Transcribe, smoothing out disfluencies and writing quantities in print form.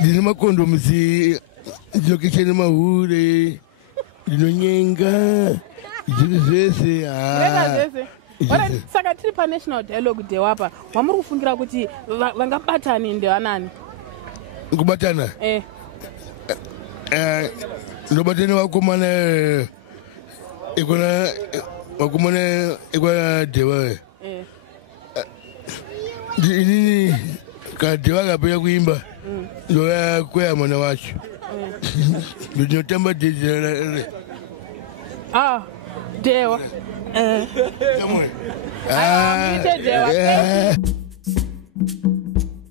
ndine makondomusi ndinokechene mahure ndinonyenga zviri zvese saka tiri paNational Dialogue Day wapa wamuri kufungira kuti vangabatani ndevanani kubatana ndobatane vakomana ikwadhewa inini kadhewa kapera kuimba ndoya kweya mwana wacho ndinotamba dhedherare dewa.